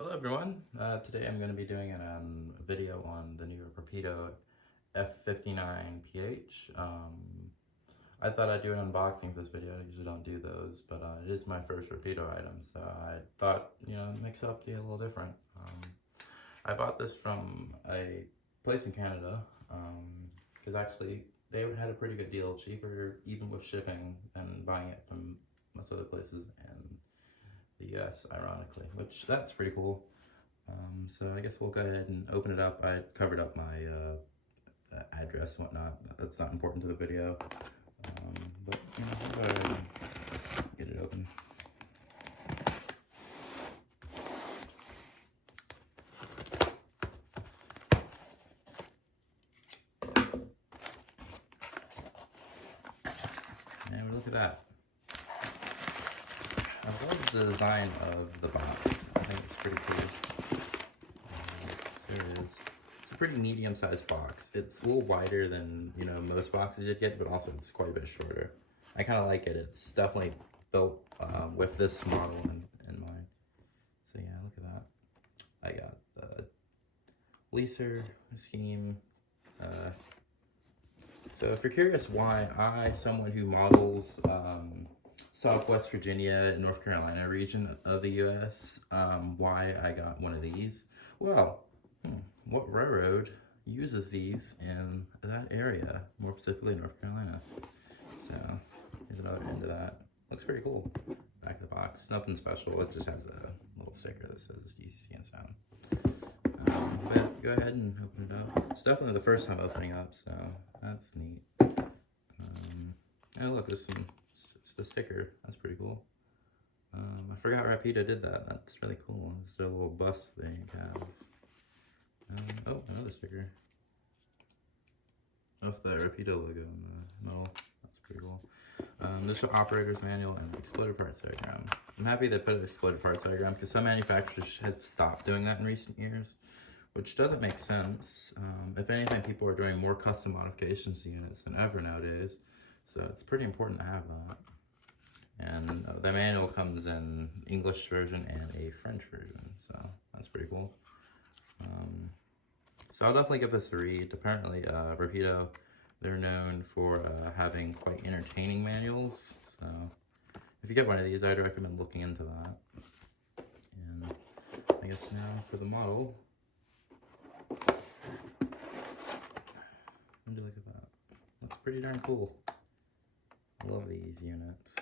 Hello everyone, today I'm going to be doing a video on the new Rapido F59PH. I thought I'd do an unboxing for this video. I usually don't do those, but it is my first Rapido item, so I thought, mix it up, be a little different. I bought this from a place in Canada, because actually they had a pretty good deal, cheaper even with shipping than buying it from most other places in the US, ironically, which that's pretty cool. So I guess we'll go ahead and open it up. I covered up my address and whatnot. That's not important to the video. But we'll go ahead and get it open. And look at that. I love the design of the box. I think it's pretty cool. There it is. It's a pretty medium-sized box. It's a little wider than most boxes you'd get, but also it's quite a bit shorter. I kind of like it. It's definitely built with this model in mind. So yeah, look at that. I got the leaser scheme. So if you're curious why someone who models Southwest Virginia and North Carolina region of the U.S., why I got one of these, well, what railroad uses these in that area, more specifically North Carolina? So here's another end of that. Looks pretty cool. Back of the box, nothing special. It just has a little sticker that says DC scan sound. But go ahead and open it up. It's definitely the first time opening up, so that's neat. Oh look, there's a sticker. That's pretty cool. I forgot Rapido did that. That's really cool. It's their little bus they have. Oh, another sticker. Of the Rapido logo in the middle. That's pretty cool. Initial operator's manual and exploded parts diagram. I'm happy they put an exploded parts diagram because some manufacturers have stopped doing that in recent years, which doesn't make sense. If anything, people are doing more custom modifications to units than ever nowadays, so it's pretty important to have that. And the manual comes in English version and a French version, so that's pretty cool. So I'll definitely give this a read. Apparently, Rapido, they're known for having quite entertaining manuals, so if you get one of these, I'd recommend looking into that. And I guess now for the model. Look at that. Looks pretty darn cool. I love these units.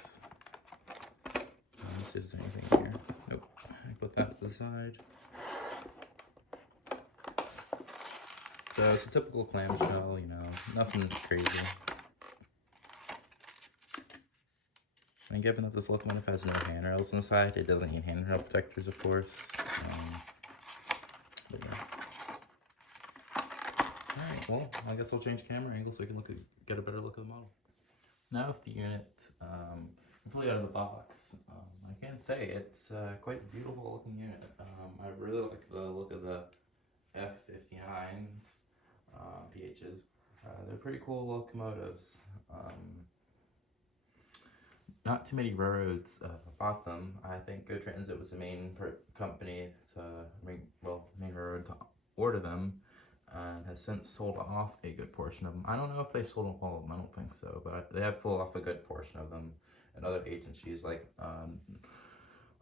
Let's see if there's anything here. Nope. I put that to the side. So it's a typical clamshell, nothing crazy. And given that this locomotive has no handrails on the side, it doesn't need handrail protectors, of course. But yeah. Alright, well, I guess I'll change camera angle so we can get a better look at the model. Now with the unit completely out of the box, I can say it's quite a beautiful looking unit. I really like the look of the F59s. PHs. They're pretty cool locomotives. Not too many railroads bought them. I think Go Transit was the main company main railroad to order them, and has since sold off a good portion of them. I don't know if they sold off all of them. I don't think so, but they have sold off a good portion of them. And other agencies like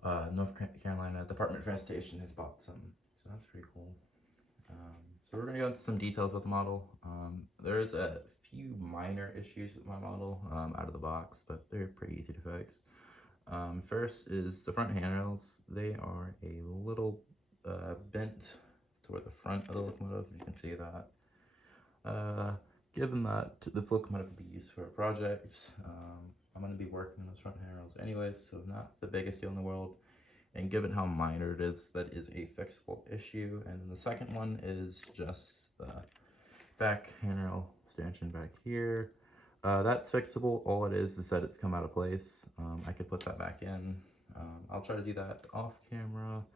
North Carolina Department of Transportation has bought some, so that's pretty cool. So we're going to go into some details about the model. There's a few minor issues with my model out of the box, but they're pretty easy to fix. First is the front handrails. They are a little bent toward the front of the locomotive, you can see that. Given that this locomotive will be used for a project, I'm going to be working on those front handrails anyways, so not the biggest deal in the world. And given how minor it is, that is a fixable issue. And then the second one is just the back handrail stanchion back here. That's fixable. All it is that it's come out of place. I could put that back in. I'll try to do that off camera.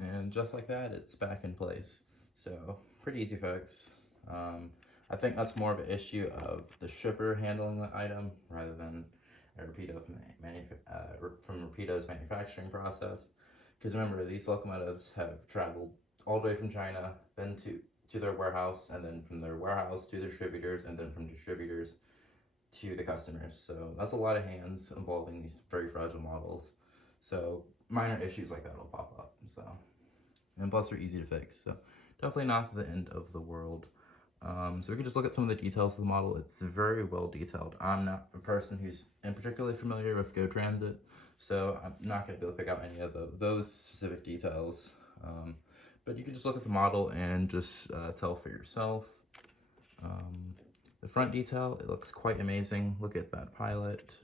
And just like that, it's back in place. So pretty easy fix. I think that's more of an issue of the shipper handling the item rather than a Rapido from Rapido's manufacturing process. Because remember, these locomotives have traveled all the way from China, then to their warehouse, and then from their warehouse to distributors, and then from distributors to the customers. So that's a lot of hands involving these very fragile models. So minor issues like that will pop up. So, and plus they're easy to fix. So definitely not the end of the world. So we can just look at some of the details of the model. It's very well detailed. I'm not a person who's in particularly familiar with Go Transit, so I'm not going to be able to pick out any of those specific details. But you can just look at the model and just tell for yourself. The front detail, it looks quite amazing. Look at that pilot.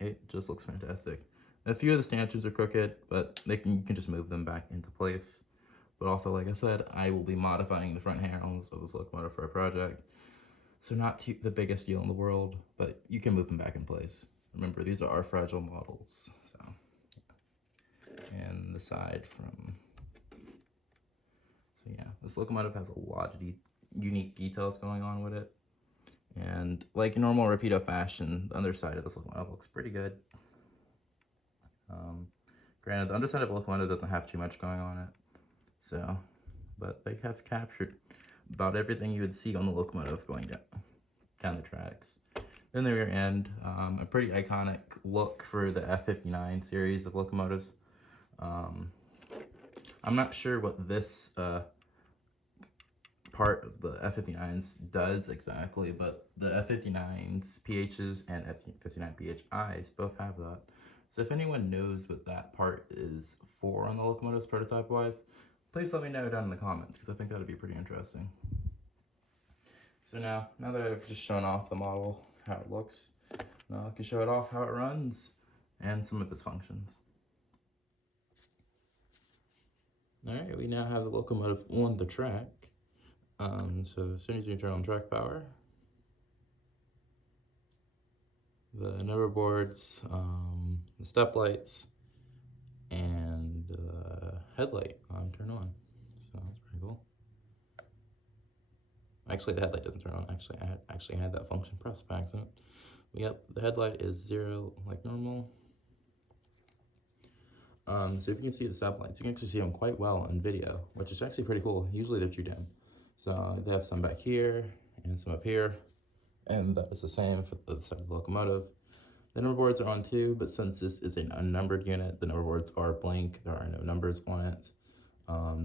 It just looks fantastic. A few of the stanchions are crooked, but you can just move them back into place. But also, like I said, I will be modifying the front handles of this locomotive for a project. So not the biggest deal in the world, but you can move them back in place. Remember, these are our fragile models. So, and the side from. So yeah, this locomotive has a lot of unique details going on with it. And like normal Rapido fashion, the underside of this locomotive looks pretty good. Granted, the underside of the locomotive doesn't have too much going on it. So, but they have captured about everything you would see on the locomotive going down the tracks. Then the rear end, a pretty iconic look for the F59 series of locomotives. I'm not sure what this part of the F59s does exactly, but the F59s PHs and F59PHIs both have that. So if anyone knows what that part is for on the locomotives prototype-wise, please let me know down in the comments, because I think that would be pretty interesting. So now that I've just shown off the model, how it looks, now I can show it off how it runs and some of its functions. Alright, we now have the locomotive on the track. So as soon as you turn on track power, the number boards, the step lights, and the headlight turn on. So that's pretty cool. Actually, the headlight doesn't turn on. I had that function pressed by accident. Yep, the headlight is 0 like normal. So if you can see the step lights, you can actually see them quite well in video, which is actually pretty cool. Usually they're too dim. So they have some back here and some up here, and that is the same for the side of the locomotive. The number boards are on too, but since this is an unnumbered unit, the number boards are blank. There are no numbers on it.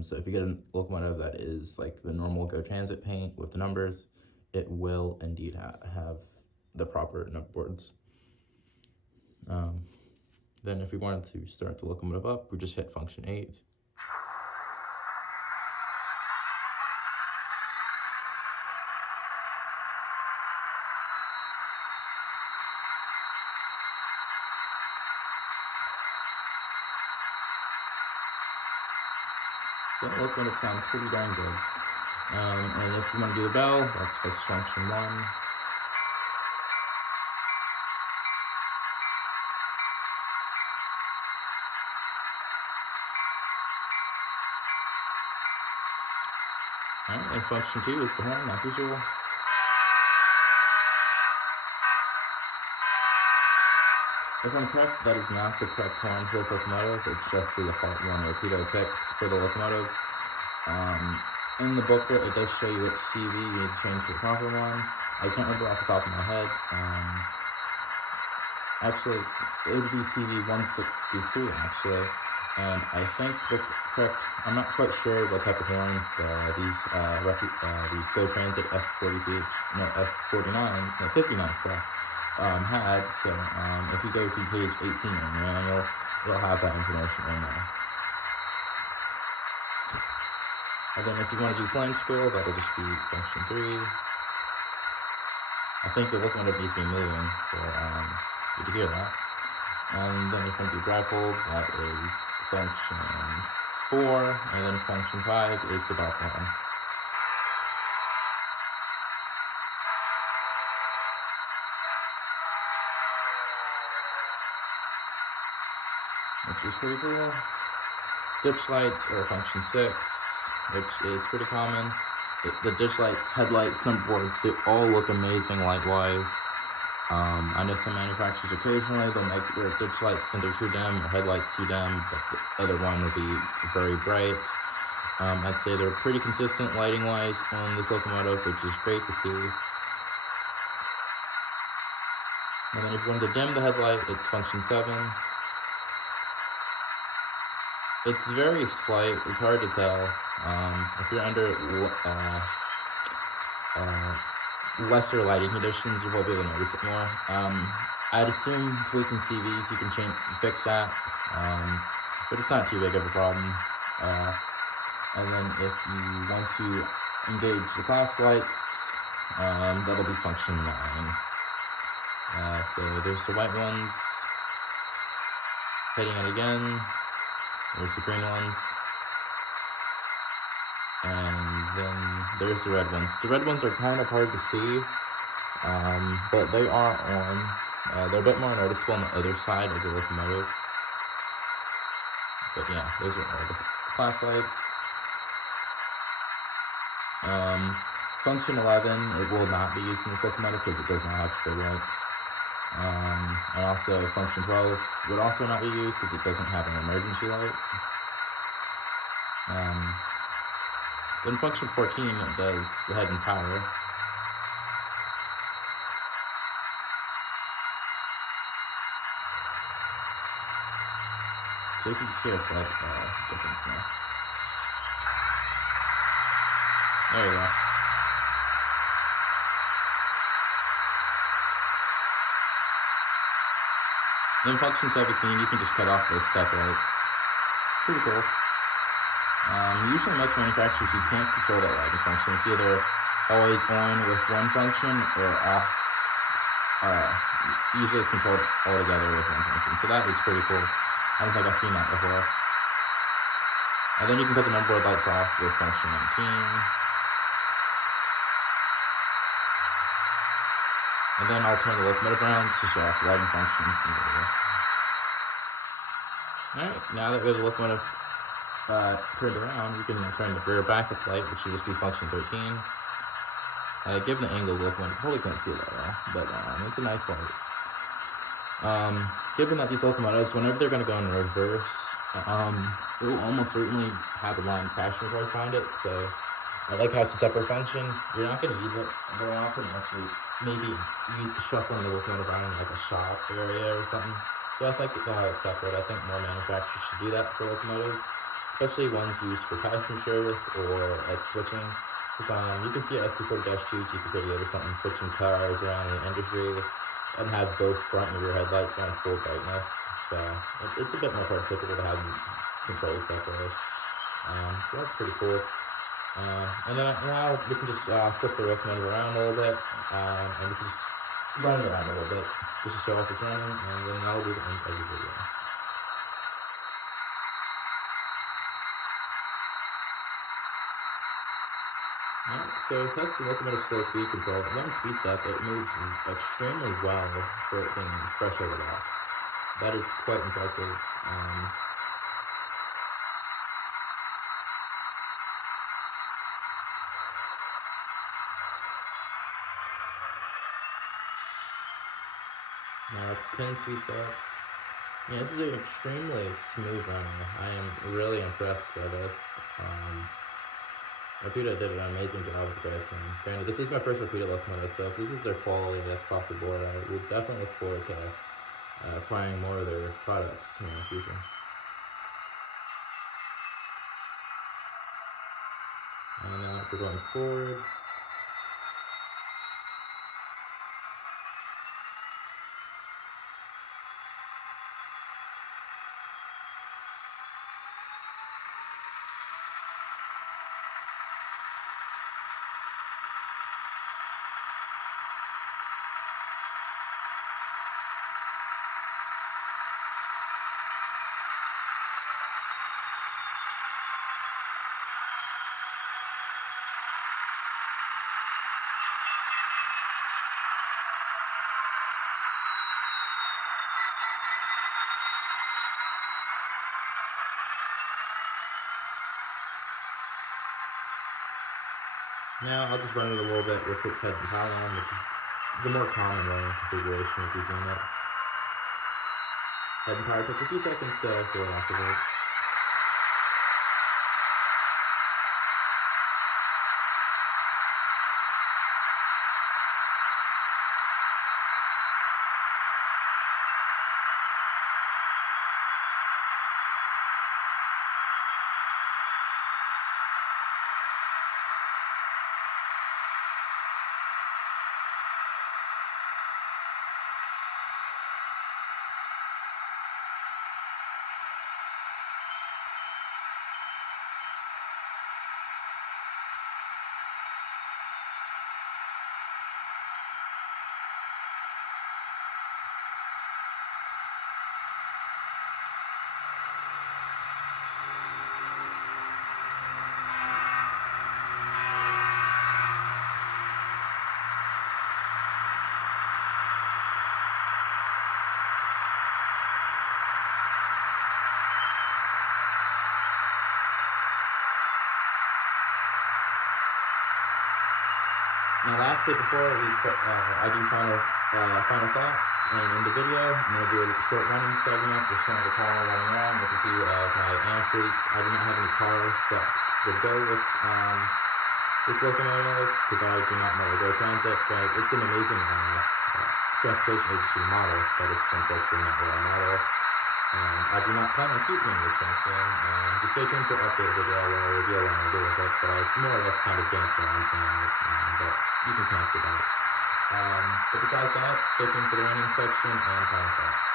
So if you get a locomotive that is like the normal Go Transit paint with the numbers, it will indeed have the proper number boards. Then if we wanted to start the locomotive up, we just hit function 8. So the locomotive sounds pretty darn good. And if you want to do the bell, that's function 1. Alright, and function 2 is the horn, like usual. If I'm correct, that is not the correct horn for this locomotive. It's just the default one Rapido picked for the locomotives. In the booklet, it does show you which CV you need to change to the proper one. I can't remember off the top of my head. Actually, it would be CV 163, actually. And I think the correct, I'm not quite sure what type of horn these Go Transit F59 had. So if you go to page 18 in the manual, it'll have that information in there. And then if you want to do flank squirrel, that'll just be function 3. I think the locomotive needs to be moving for you to hear that. And then if you want to do drive hold, that is function 4, and then function 5 is the dark horn. Which is pretty cool. Ditch lights are function 6, which is pretty common. The ditch lights, headlights, number boards, they all look amazing light-wise. I know some manufacturers occasionally they'll make their ditch lights either too dim or headlights too dim, but the other one will be very bright. I'd say they're pretty consistent lighting wise on this locomotive, which is great to see. And then if you want to dim the headlight, it's function 7. It's very slight, it's hard to tell. If you're under lesser lighting conditions, you'll probably be able to notice it more. I'd assume tweaking CVs, you can fix that, but it's not too big of a problem. And then if you want to engage the class lights, that'll be function 9. So there's the white ones, hitting it again, there's the green ones, and then there's the red ones. The red ones are kind of hard to see, but they are on. They're a bit more noticeable on the other side of the locomotive. But yeah, those are all the class lights. Function 11, it will not be used in this locomotive because it does not have strobe lights. And also function 12 would also not be used because it doesn't have an emergency light. Then function 14 does the head and power. So you can just hear a slight difference now. There you go. Then function 17, you can just cut off those step lights. Pretty cool. Usually most manufacturers, you can't control that lighting function. It's either always on with one function or off. Usually it's controlled altogether with one function. So that is pretty cool. I don't think I've seen that before. And then you can cut the numberboard lights off with function 19. And then I'll turn the locomotive around to show off the lighting functions. Alright, now that we have the locomotive turned around, we can turn the rear backup light, which should just be function 13. Given the angle of the locomotive, you probably can't see it that well, but it's a nice light. Given that these locomotives, whenever they're going to go in reverse, it will almost certainly have a line of passenger cars behind it, so I like how it's a separate function. You're not going to use it very often unless we maybe shuffling the locomotive around in like a shop area or something. So I think they'll have it separate. I think more manufacturers should do that for locomotives, especially ones used for passenger service or like switching. Because you can see at SD40-2, GP38 or something switching cars around in the industry and have both front and rear headlights on full brightness. So it's a bit more prototypical to have them controlled separately. So that's pretty cool. And then now we can just flip the locomotive around a little bit, and we can just run it around a little bit, just to show off it's running, and then that'll be the end of the video. Alright, so test the locomotive slow speed control. When it speeds up, it moves extremely well for it being fresh out of the box. That is quite impressive. Now 10 speed stops. Yeah, this is an extremely smooth runner. I am really impressed by this. Rapido did an amazing job with the airframe. Granted, this is my first Rapido locomotive, so if this is their quality that's across the board, I would definitely look forward to acquiring more of their products in the future. And now if we're going forward, now I'll just run it a little bit with its head and power on, which is the more common running configuration with these units. Head and power takes a few seconds to fully activate. Now lastly, before I do final thoughts and end the video, I'm going to do a short running segment, just showing the car running around with a few of my athletes. I do not have any cars that would go with this locomotive, because I do not know the Go Transit, but it's an amazing transportation industry model, but it's unfortunately not what I model. And I do not plan on keeping this pencil. Just stay tuned for an update video where I reveal what I'm going to do with it, but I've more or less kind of danced around trying it, but you can connect the dots. But besides that, stay tuned for the running section and final thoughts.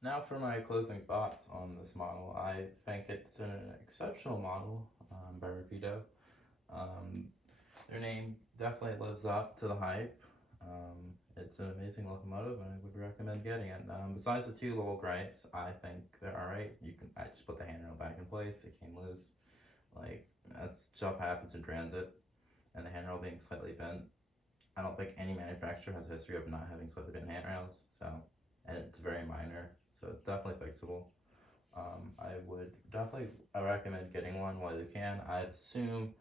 Now for my closing thoughts on this model. I think it's an exceptional model by Rapido. Their name definitely lives up to the hype. It's an amazing locomotive, and I would recommend getting it. Besides the two little gripes, I think they're alright. I just put the handrail back in place. It came loose. Like, that stuff happens in transit, and the handrail being slightly bent. I don't think any manufacturer has a history of not having slightly bent handrails, and it's very minor, so it's definitely fixable. I would definitely recommend getting one while you can. I assume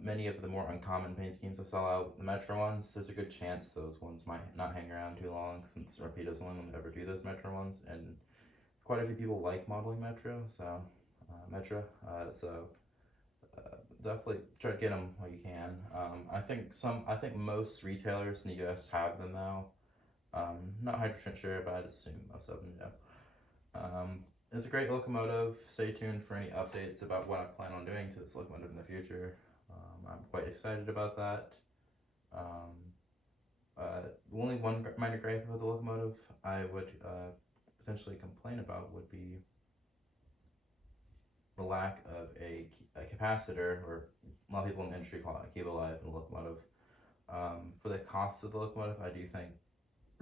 many of the more uncommon paint schemes will sell out. The Metro ones, there's a good chance those ones might not hang around too long, since Rapido's the only one to ever do those Metro ones, and quite a few people like modeling Metro, so definitely try to get them while you can. I think most retailers in the US have them now. Not 100% sure, but I'd assume most of them do. It's a great locomotive. Stay tuned for any updates about what I plan on doing to this locomotive in the future. I'm quite excited about that. Only one minor gripe with the locomotive I would potentially complain about would be the lack of a capacitor, or a lot of people in the industry call it a cable live in the locomotive. For the cost of the locomotive, I do think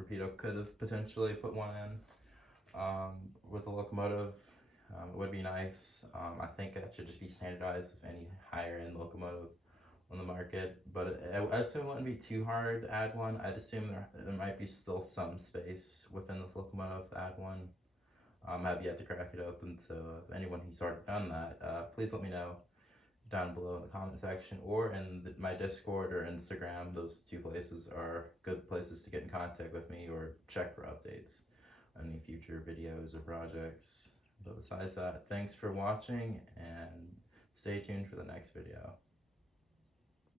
Rapido could have potentially put one in with the locomotive. It would be nice. I think it should just be standardized with any higher end locomotive on the market, but I assume it wouldn't be too hard to add one. I'd assume there might be still some space within this locomotive to add one. I've yet to crack it open, so if anyone who's already done that, please let me know down below in the comment section, or in my Discord or Instagram. Those two places are good places to get in contact with me or check for updates on any future videos or projects. But besides that, thanks for watching and stay tuned for the next video.